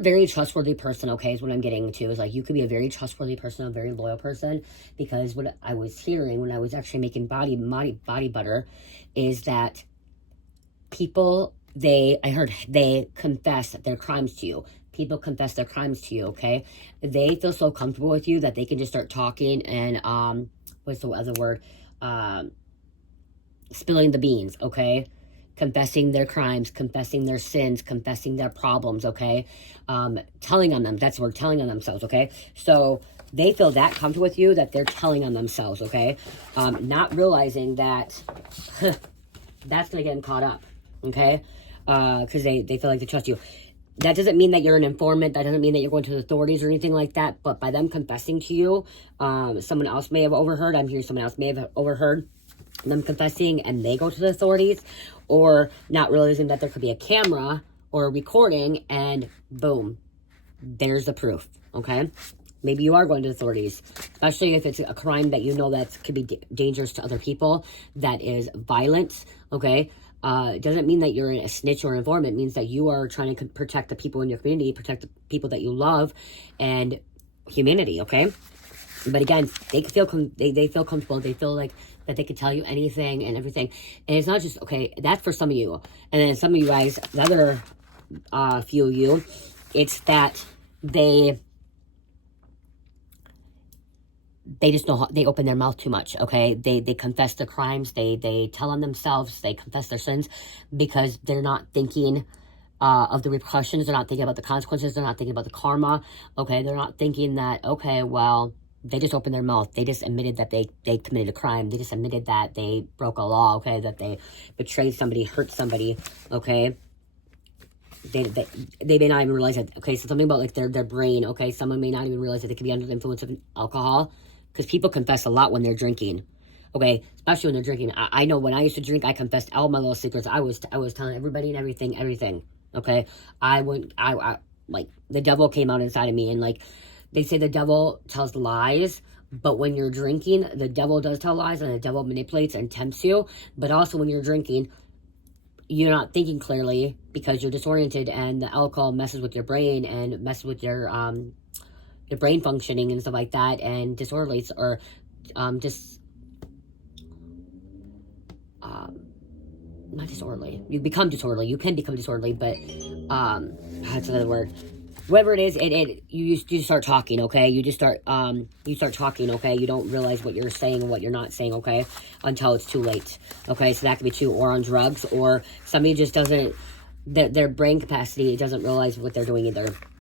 very trustworthy person, okay, is what I'm getting to. Is like, you could be a very trustworthy person, a very loyal person, because what I was hearing when I was actually making body butter is that people, I heard they confess their crimes to you. People confess their crimes to you, okay? They feel so comfortable with you that they can just start talking and, what's the other word? Spilling the beans, okay? Confessing their crimes, confessing their sins, confessing their problems, okay? Telling on them, that's the word, telling on themselves, okay? So they feel that comfortable with you that they're telling on themselves, okay? Not realizing that that's going to get them caught up, okay? Because they feel like they trust you. That doesn't mean that you're an informant. That doesn't mean that you're going to the authorities or anything like that. But by them confessing to you, someone else may have overheard. I'm hearing someone else may have overheard them confessing and they go to the authorities, or not realizing that there could be a camera or a recording and boom, there's the proof, okay? Maybe you are going to the authorities, especially if it's a crime that you know that could be dangerous to other people, that is violent, okay? It doesn't mean that you're a snitch or an informant. It means that you are trying to protect the people in your community, protect the people that you love, and humanity, okay? But again, they feel they feel comfortable. They feel like that they can tell you anything and everything. And it's not just, okay, that's for some of you. And then some of you guys, the other few of you, it's that they just know they open their mouth too much, okay? They confess their crimes. They tell on themselves. They confess their sins because they're not thinking of the repercussions. They're not thinking about the consequences. They're not thinking about the karma, okay? They're not thinking that, okay, well, they just opened their mouth. They just admitted that they committed a crime. They just admitted that they broke a law, okay? That they betrayed somebody, hurt somebody, okay? They may not even realize that, okay? So something about like their brain, okay? Someone may not even realize that they could be under the influence of alcohol, because people confess a lot when they're drinking, okay? Especially when they're drinking. I know when I used to drink, I confessed all my little secrets. I was telling everybody and everything, okay? I like, the devil came out inside of me, and like, they say the devil tells lies, but when you're drinking, the devil does tell lies, and the devil manipulates and tempts you. But also when you're drinking, you're not thinking clearly because you're disoriented, and the alcohol messes with your brain and messes with your brain functioning and stuff like that, and disorderly, or not disorderly. You become disorderly. You can become disorderly, but that's another word. Whatever it is, you start talking, okay? You start talking, okay? You don't realize what you're saying and what you're not saying, okay? Until it's too late, okay? So that could be too, or on drugs, or somebody just doesn't, their brain capacity doesn't realize what they're doing either.